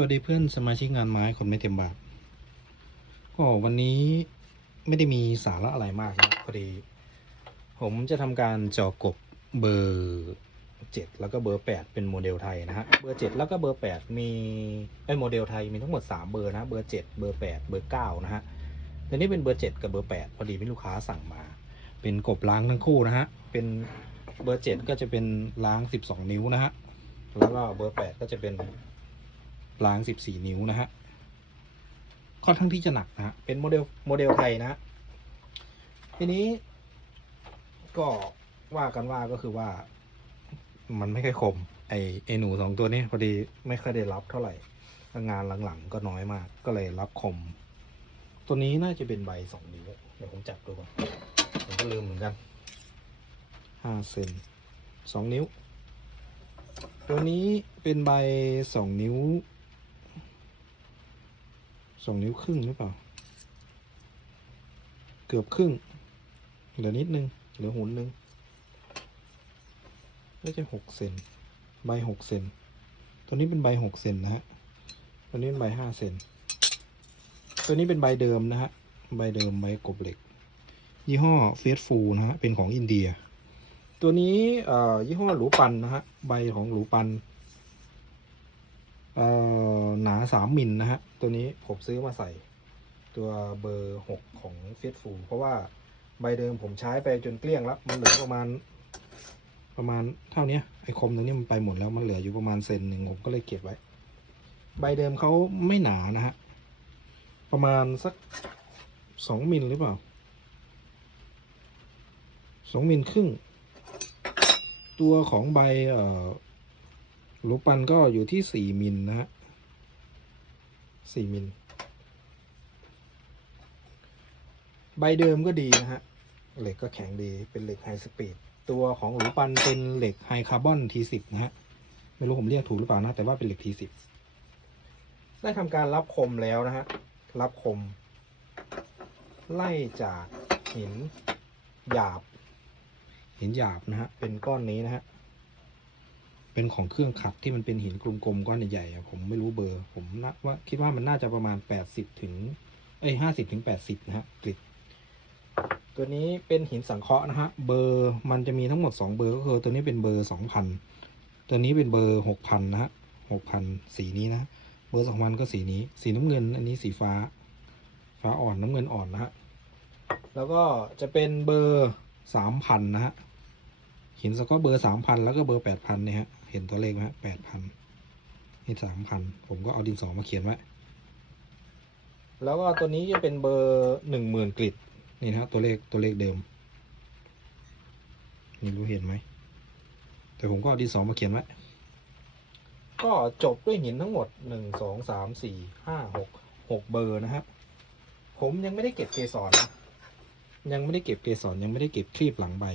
วัสดีเพื่อนสมาชิกงานไม้คนไม่เต็มบาท ก็วันนี้ไม่ได้มีสาระอะไรมากนะพอดี ผมจะทำการจอกบเบอร์เจ็ดแล้วก็เบอร์แปดเป็นโมเดลไทยนะฮะ เบอร์เจ็ดแล้วก็เบอร์แปดมีไอ้โมเดลไทยมีทั้งหมดสามเบอร์นะ เบอร์เจ็ดเบอร์แปดเบอร์เก้านะฮะแต่นี่เป็นเบอร์เจ็ดกับเบอร์แปดพอดีมีลูกค้าสั่งมา เป็นกบล้างทั้งคู่นะฮะ เป็นเบอร์เจ็ดก็จะเป็นล้างสิบสองนิ้วนะฮะ แล้วก็เบอร์แปดก็จะเป็น ล้าง 14 นิ้วนะฮะค่อนข้างที่จะหนักนะฮะเป็นโมเดลโมเดลไทยนะฮะทีนี้ ก็ว่ากันว่าก็คือว่า มันไม่ค่อยคม ไอไอหนูสองตัวนี้พอดีไม่ค่อยได้รับเท่าไหร่งานหลังๆก็น้อยมาก ก็เลยรับคม ตัวนี้น่าจะเป็นใบสองนิ้วเดี๋ยวผมจับดูก่อนผมก็ลืมเหมือนกันห้าเซนสองนิ้ว ตัวนี้เป็นใบสองนิ้ว สองนิ้วครึ่งหรือเปล่า เกือบครึ่ง เหลือนิดนึง เหลือหุนนึงน่าจะหกเซน ใบหกเซน ตัวนี้เป็นใบหกเซนนะฮะ ตัวนี้เป็นใบห้าเซน ตัวนี้เป็นใบเดิมนะฮะ ใบเดิมใบกบเหล็ก ยี่ห้อเฟสฟูนะฮะ เป็นของอินเดีย ตัวนี้ยี่ห้อหรูปันนะฮะ ใบของหรูปัน หนาสามมิลนะฮะ ตัวนี้ผมซื้อมาใส่ ตัวเบอร์หกของเฟสฟูเพราะว่าใบเดิมผมใช้ไปจนเกลี้ยงแล้ว มันเหลือประมาณ ประมาณเท่านี้ไอคมตรงนี้มันไปหมดแล้วมันเหลืออยู่ประมาณเซนหนึ่งผมก็เลยเก็บไว้ ใบเดิมเขาไม่หนานะฮะ ประมาณสักสองมิลหรือเปล่าสองมิลครึ่ง ตัวของใบเอ่อ รูปปันก็อยู่ที่สี่มิลนะฮะสี่มิล ใบเดิมก็ดีนะฮะ เหล็กก็แข็งดี เป็นเหล็กไฮสปีด ตัวของหรูปันเป็นเหล็กไฮคาร์บอน T10 นะฮะ ไม่รู้ผมเรียกถูกหรือเปล่านะ แต่ว่าเป็นเหล็ก T10 ได้ทำการรับคมแล้วนะฮะ รับคม ไล่จากหินหยาบ หินหยาบนะฮะ เป็นก้อนนี้นะฮะ เป็นของเครื่องขัดที่มันเป็นหินกลมๆก้อนใหญ่ๆอะผมไม่รู้เบอร์ ผมนะว่าคิดว่ามันน่าจะประมาณแปดสิบถึงเอ้ยห้าสิบถึงแปดสิบนะฮะกริดตัวนี้เป็นหินสังเคราะห์นะฮะเบอร์มันจะมีทั้งหมดสองเบอร์ก็คือตัวนี้เป็นเบอร์สองพันตัวนี้เป็นเบอร์หกพันนะฮะหกพันสีนี้นะเบอร์สองพันก็สีนี้ สีน้ำเงิน อันนี้สีฟ้า ฟ้าอ่อนน้ำเงินอ่อนนะฮะแล้วก็จะเป็นเบอร์สามพันนะฮะ หินสก็เบอร์สามพันแล้วก็เบอร์แปดพันเนี่ยฮะ เห็นตัวเลขไหมฮะแปดพันนี่สามพันผมก็เอาดินสอมาเขียนไว้ แล้วก็ตัวนี้จะเป็นเบอร์หนึ่งหมื่นกริดนี่นะตัวเลขตัวเลขเดิมนี่รู้เห็นไหม แต่ผมก็เอาดินสอมาเขียนไว้ ก็จบด้วยหินทั้งหมดหนึ่งสองสามสี่ห้าหกหกเบอร์นะฮะผมยังไม่ได้เก็บเกสรนะยังไม่ได้เก็บเกสรยังไม่ได้เก็บคลีบหลังใบ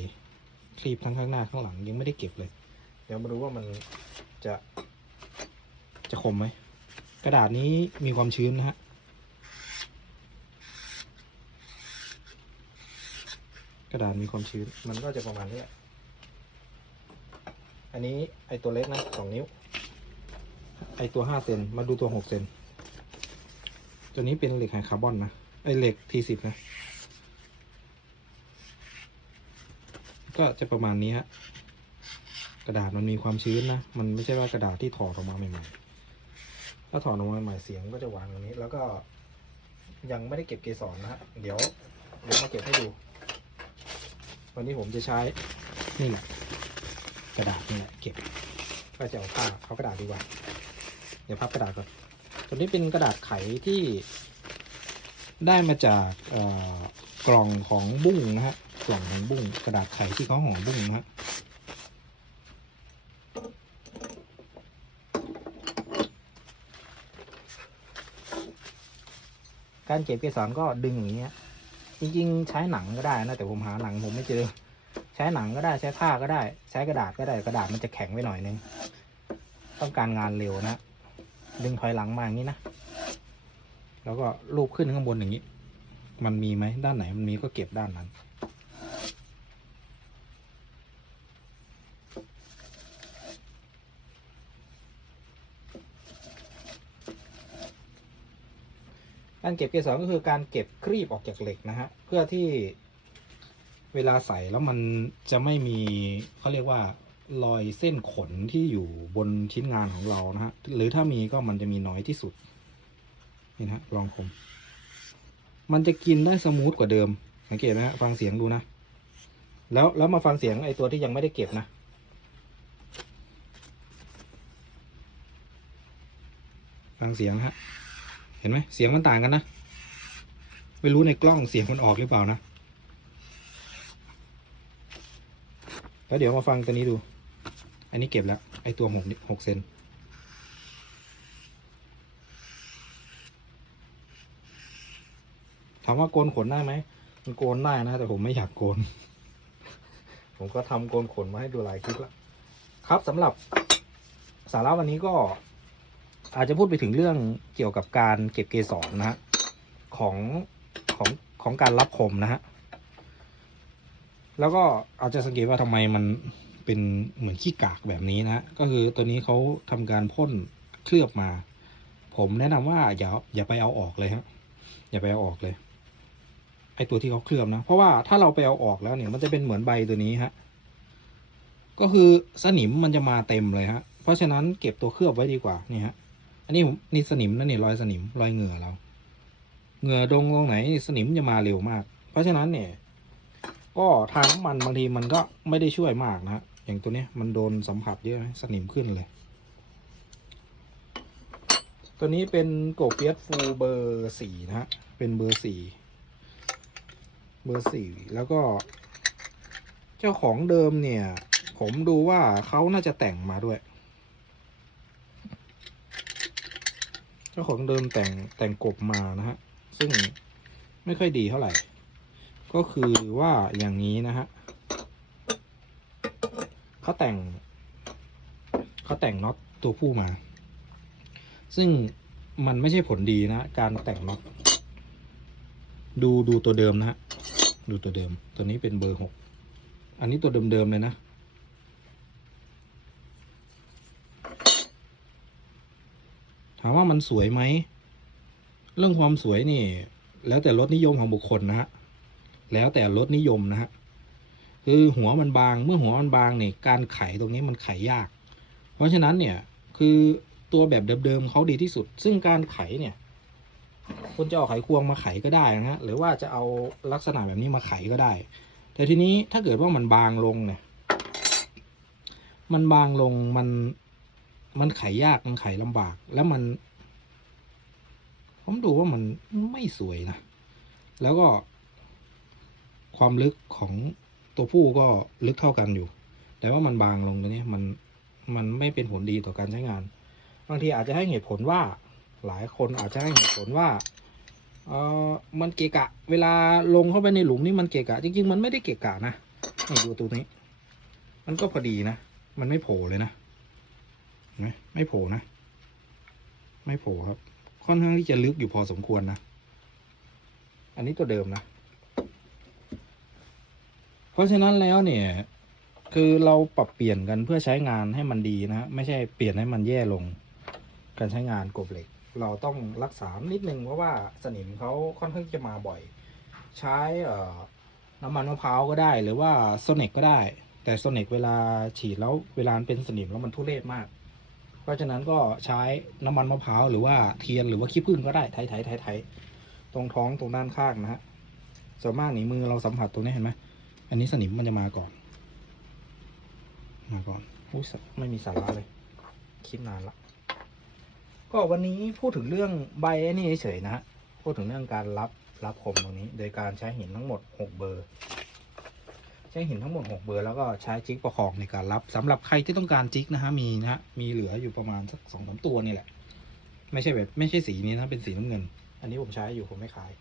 คลีบทั้งข้างหน้าข้างหลังยังไม่ได้เก็บเลย เดี๋ยวมาดูว่ามันจะ จะคมไหม กระดาษนี้มีความชื้นนะฮะ กระดาษมีความชื้นมันก็จะประมาณนี้แหละอันนี้ไอตัวเล็กนะสองนิ้ว ไอตัวห้าเซนมาดูตัวหกเซนตัวนี้เป็นเหล็กไฮคาร์บอนนะไอเหล็กทีสิบนะ ก็จะประมาณนี้ฮะกระดาษมันมีความชื้นนะ มันไม่ใช่ว่ากระดาษที่ถอดออกมาใหม่ๆ ถ้าถอดออกมาใหม่ๆเสียงก็จะหวางตรงนี้ แล้วก็ยังไม่ได้เก็บเกสรนะฮะ เดี๋ยวเดี๋ยวมาเก็บให้ดู วันนี้ผมจะใช้นี่แหละกระดาษนี่แหละเก็บ ก็จะเอาผ้าเอากระดาษดีกว่า เดี๋ยวพับกระดาษก่อน ตัวนี้เป็นกระดาษไขที่ได้มาจากกล่องของบุ้งนะฮะ กล่องของบุ้งกระดาษไขที่เขาห่อบุ้งนะฮะการเก็บเกสรก็ดึงอย่างเงี้ย จริงๆ ใช้หนังก็ได้นะ แต่ผมหาหนังผมไม่เจอ ใช้หนังก็ได้ใช้ผ้าก็ได้ ใช้กระดาษก็ได้กระดาษมันจะแข็งไว้หน่อยนึง ต้องการงานเร็วนะ ดึงถอยหลังมาอย่างนี้นะ แล้วก็ลูบขึ้นข้างบนอย่างนี้ มันมีไหมด้านไหนมันมีก็เก็บด้านนั้น การเก็บเกสรก็คือการเก็บครีบออกจากเหล็กนะฮะเพื่อที่เวลาใส่แล้วมันจะไม่มีเขาเรียกว่ารอยเส้นขนที่อยู่บนชิ้นงานของเรานะฮะหรือถ้ามีก็มันจะมีน้อยที่สุดนี่นะฮะลองคมมันจะกินได้สมูทกว่าเดิม สังเกตนะฮะฟังเสียงดูนะ แล้วแล้วมาฟังเสียงไอตัวที่ยังไม่ได้เก็บนะฟังเสียงฮะ เห็นไหมเสียงมันต่างกันนะ ไม่รู้ในกล้องเสียงมันออกหรือเปล่านะแล้วเดี๋ยวมาฟังตัวนี้ดู อันนี้เก็บแล้ว ไอตัวหกหกเซนถามว่าโกนขนได้ไหมมันโกนได้นะ แต่ผมไม่อยากโกน ผมก็ทำโกนขนมาให้ดูหลายคลิปแล้วครับสำหรับสาระวันนี้ก็ อาจจะพูดไปถึงเรื่องเกี่ยวกับการเก็บเกสรนะฮะของของของการรับคมนะฮะแล้วก็อาจจะสังเกตว่าทำไมมันเป็นเหมือนขี้กากแบบนี้นะฮะก็คือตัวนี้เขาทำการพ่นเคลือบมา ผมแนะนำว่าอย่าอย่าไปเอาออกเลยฮะอย่าไปเอาออกเลยไอตัวที่เขาเคลือบนะ เพราะว่าถ้าเราไปเอาออกแล้วเนี่ยมันจะเป็นเหมือนใบตัวนี้ฮะก็คือสนิมมันจะมาเต็มเลยฮะเพราะฉะนั้นเก็บตัวเคลือบไว้ดีกว่านี่ฮะ อันนี้ผมนี่สนิมนั่นนี่รอยสนิมรอยเหงื่อเรา เหงื่อดงตรงไหนสนิมจะมาเร็วมาก เพราะฉะนั้นเนี่ย ก็ทาน้ำมันบางทีมันก็ไม่ได้ช่วยมากนะอย่างตัวเนี้ยมันโดนสัมผัสเยอะไหมสนิมขึ้นเลย ตัวนี้เป็นโกเปียสฟูเบอร์สี่นะฮะเป็นเบอร์สี่เบอร์สี่แล้วก็ เจ้าของเดิมเนี่ย ผมดูว่าเขาน่าจะแต่งมาด้วย เจ้าของเดิมแต่งแต่งกบมานะฮะ ซึ่งไม่ค่อยดีเท่าไหร่ ก็คือว่าอย่างนี้นะฮะเขาแต่งเขาแต่งน็อตตัวผู้มา ซึ่งมันไม่ใช่ผลดีนะ การแต่งน็อตดูดูตัวเดิมนะฮะ ดูตัวเดิม ตัวนี้เป็นเบอร์หก อันนี้ตัวเดิมๆเลยนะามว่ามันสวยไหม เรื่องความสวยนี่ แล้วแต่รสนิยมของบุคคลนะฮะ แล้วแต่รสนิยมนะฮะ คือหัวมันบาง เมื่อหัวมันบางเนี่ยการไขตรงนี้มันไขยาก เพราะฉะนั้นเนี่ยคือตัวแบบเดิมๆเขาดีที่สุด ซึ่งการไขเนี่ยคุณจะเอาไขควงมาไขก็ได้นะฮะ หรือว่าจะเอาลักษณะแบบนี้มาไขก็ได้ แต่ทีนี้ถ้าเกิดว่ามันบางลงเนี่ย มันบางลงมัน มันไขยากมันไขลำบาก แล้วมัน ผมดูว่ามันไม่สวยนะ แล้วก็ ความลึกของตัวผู้ก็ลึกเท่ากันอยู่ แต่ว่ามันบางลงตัวนี้มันมันไม่เป็นผลดีต่อการใช้งาน บางทีอาจจะให้เหตุผลว่า หลายคนอาจจะให้เหตุผลว่าเออมันเกะกะ เวลาลงเข้าไปในหลุมนี่มันเกะกะ จริง ๆ มันไม่ได้เกะกะนะนี่ดูตัวนี้ มันก็พอดีนะ มันไม่โผล่เลยนะ ไหมไม่โผล่นะ ไม่โผล่ครับ ค่อนข้างที่จะลึกอยู่พอสมควรนะ อันนี้ตัวเดิมนะ เพราะฉะนั้นแล้วเนี่ย คือเราปรับเปลี่ยนกันเพื่อใช้งานให้มันดีนะฮะไม่ใช่เปลี่ยนให้มันแย่ลง การใช้งานกบเหล็ก เราต้องรักษานิดนึงเพราะว่าสนิมเขาค่อนข้างจะมาบ่อย ใช้น้ำมันมะพร้าวก็ได้หรือว่าโซเนกก็ได้แต่โซเนกเวลาฉีดแล้วเวลาเป็นสนิมแล้วมันทุเรศมาก เพราะฉะนั้นก็ใช้น้ำมันมะพร้าวหรือว่าเทียนหรือว่าขี้ผึ้งก็ได้ไถไถไถไถตรงท้องตรงด้านข้างนะฮะส่วนมากนี่มือเราสัมผัสตรงนี้เห็นไหมอันนี้สนิมมันจะมาก่อน มาก่อนอุ้ยไม่มีสาระเลยคลิปนานละก็วันนี้พูดถึงเรื่องใบไอ้นี่เฉยๆนะฮะพูดถึงเรื่องการรับรับคมตรงนี้ โดยการใช้หินทั้งหมด 6 เบอร์ใช้หินทั้งหมด 6 เบอร์แล้วก็ใช้จิ๊กประคองในการรับสำหรับใครที่ต้องการจิ๊กนะฮะมีนะฮะมีเหลืออยู่ประมาณสักสองสามตัวนี่แหละ ไม่ใช่แบบไม่ใช่สีนี้นะเป็นสีน้ำเงิน อันนี้ผมใช้อยู่ผมไม่ขาย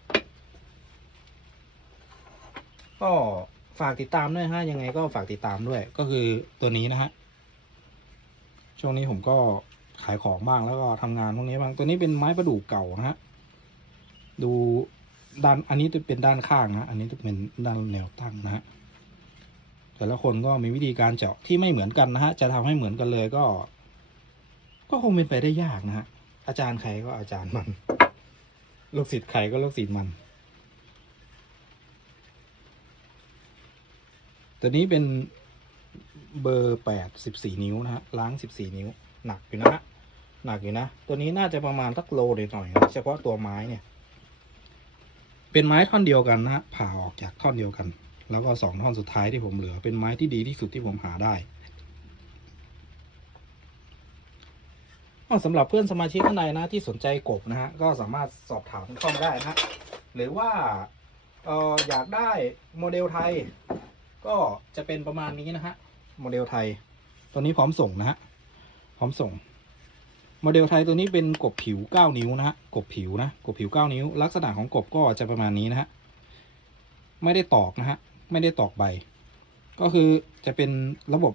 ก็ฝากติดตามด้วยฮะยังไงก็ฝากติดตามด้วย ก็คือตัวนี้นะฮะช่วงนี้ผมก็ขายของบ้างแล้วก็ทำงานพวกนี้บ้างตัวนี้เป็นไม้ประดู่เก่านะฮะดูด้านอันนี้จะเป็นด้านข้างนะอันนี้จะเป็นด้านแนวตั้งนะฮะ แต่ละคนก็มีวิธีการเจาะที่ไม่เหมือนกันนะฮะ จะทำให้เหมือนกันเลยก็ ก็คงเป็นไปได้ยากนะฮะ อาจารย์ใครก็อาจารย์มันลูกศิษย์ใครก็ลูกศิษย์มัน ตัวนี้เป็นเบอร์แปดสิบสี่นิ้วนะฮะ ล้างสิบสี่นิ้ว หนักอยู่นะฮะ หนักอยู่นะ ตัวนี้น่าจะประมาณสักโลหน่อยๆเฉพาะตัวไม้เนี่ย เป็นไม้ท่อนเดียวกันนะฮะ ผ่าออกจากท่อนเดียวกัน แล้วก็สองท่อนสุดท้ายที่ผมเหลือเป็นไม้ที่ดีที่สุดที่ผมหาได้สำหรับเพื่อนสมาชิกท่านใดนะที่สนใจกบนะฮะก็สามารถสอบถามเข้ามาได้นะฮะหรือว่าเอออยากได้โมเดลไทย ก็จะเป็นประมาณนี้นะฮะโมเดลไทย ตัวนี้พร้อมส่งนะฮะพร้อมส่ง โมเดลไทยตัวนี้เป็นกบผิว 9 นิ้วนะฮะกบผิวนะกบผิว 9 นิ้ว ลักษณะของกบก็จะประมาณนี้นะฮะไม่ได้ตอกนะฮะ ไม่ได้ตอกใบ ก็คือจะเป็นระบบ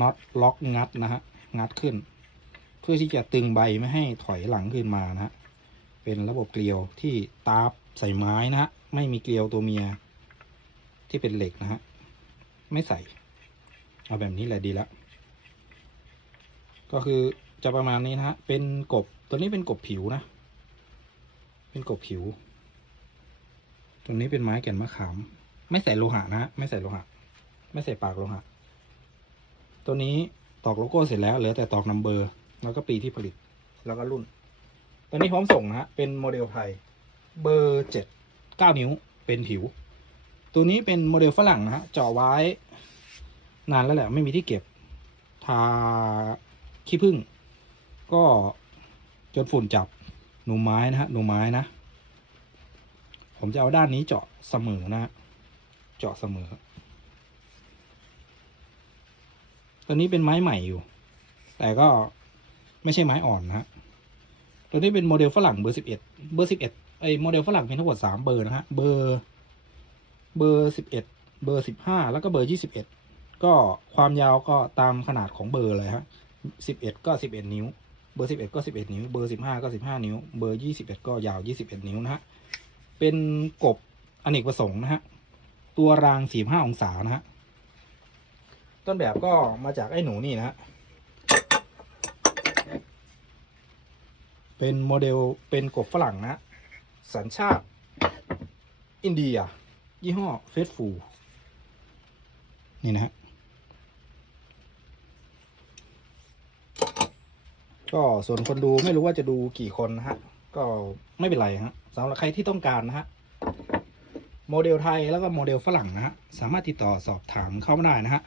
น็อตล็อกงัดนะฮะงัดขึ้น เพื่อที่จะตึงใบไม่ให้ถอยหลังขึ้นมานะฮะเป็นระบบเกลียวที่ตาบใส่ไม้นะฮะไม่มีเกลียวตัวเมียที่เป็นเหล็กนะฮะไม่ใส่ เอาแบบนี้แหละดีแล้วก็คือจะประมาณนี้นะฮะเป็นกบตัวนี้เป็นกบผิวนะ เป็นกบผิว ตัวนี้เป็นไม้แก่นมะขาม ไม่ใส่โลหะนะไม่ใส่โลหะ ไม่ใส่ปากโลหะ ตัวนี้ตอกโลโก้เสร็จแล้วเหลือแต่ตอกนัมเบอร์ แล้วก็ปีที่ผลิต แล้วก็รุ่นตัวนี้พร้อมส่งนะฮะเป็นโมเดลไทย เบอร์เจ็ดเก้านิ้ว เป็นผิว ตัวนี้เป็นโมเดลฝรั่งนะฮะจาะไว้ นานแล้วแหละ ไม่มีที่เก็บ ทาขี้ผึ้ง ก็จนฝุ่นจับหนูไม้นะฮะหนูไม้นะ ผมจะเอาด้านนี้เจาะเสมอนะฮะเจาะเสมอ ตัวนี้เป็นไม้ใหม่อยู่ แต่ก็ไม่ใช่ไม้อ่อนนะฮะ ตัวนี้เป็นโมเดลฝรั่งเบอร์สิบเอ็ดเบอร์สิบเอ็ดไอโมเดลฝรั่งมีทั้งหมดสามเบอร์นะฮะ เบอร์ เบอร์สิบเอ็ดเบอร์สิบห้าแล้วก็เบอร์ยี่สิบเอ็ดก็ความยาวก็ตามขนาดของเบอร์เลยฮะสิบเอ็ดก็สิบเอ็ดนิ้ว เบอร์สิบเอ็ดก็สิบเอ็ดนิ้ว เบอร์สิบห้าก็สิบห้านิ้ว เบอร์ยี่สิบเอ็ดก็ยาวยี่สิบเอ็ดนิ้วนะฮะ เป็นกบอเนกประสงค์นะฮะ ตัวรางสี่ห้าองศานะฮะ ต้นแบบก็มาจากไอ้หนูนี่นะฮะ เป็นโมเดลเป็นกบฝรั่งนะฮะสัญชาติ อินเดีย ยี่ห้อเฟสฟูนี่นะฮะ ก็ส่วนคนดูไม่รู้ว่าจะดูกี่คนนะฮะ ก็ไม่เป็นไรฮะ สำหรับใครที่ต้องการนะฮะโมเดลไทยแล้วก็โมเดลฝรั่งนะฮะสามารถติดต่อสอบถามเข้ามาได้นะฮะ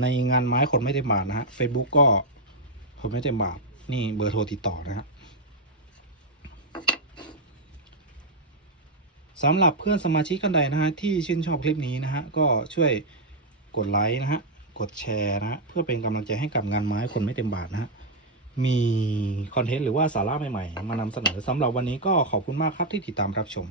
ในงานไม้คนไม่เต็มบาทนะฮะ Facebook ก็คนไม่เต็มบาทนี่เบอร์โทรติดต่อนะฮะสำหรับเพื่อนสมาชิกท่านใดนะฮะที่ชื่นชอบคลิปนี้นะฮะก็ช่วยกดไลค์นะฮะกดแชร์นะฮะเพื่อเป็นกำลังใจให้กับงานไม้คนไม่เต็มบาทนะฮะ มีคอนเทนต์หรือว่าสาระใหม่ๆ มานำเสนอสำหรับวันนี้ก็ขอบคุณมากครับที่ติดตามรับชม